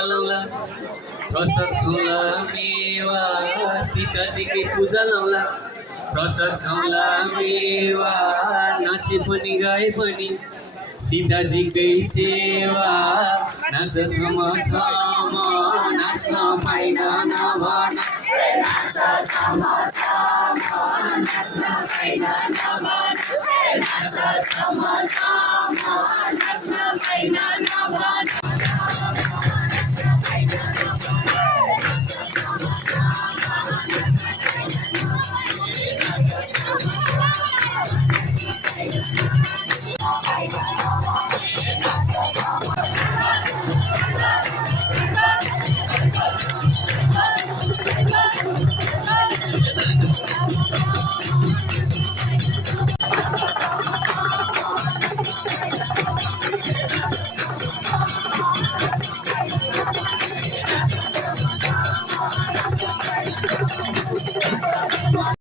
पूजा लाउला प्रसाद खाउला मेवा सीताजीकै पूजा लाउला प्रसाद खाउला मेवा नाचे पनि गाए पनि सीताजीकै सेवा नाच छम छम नाच्न पाइन नभन नाच छम छम नाच्न पाइन नभन नाच छम छम नाच्न पाइन नभन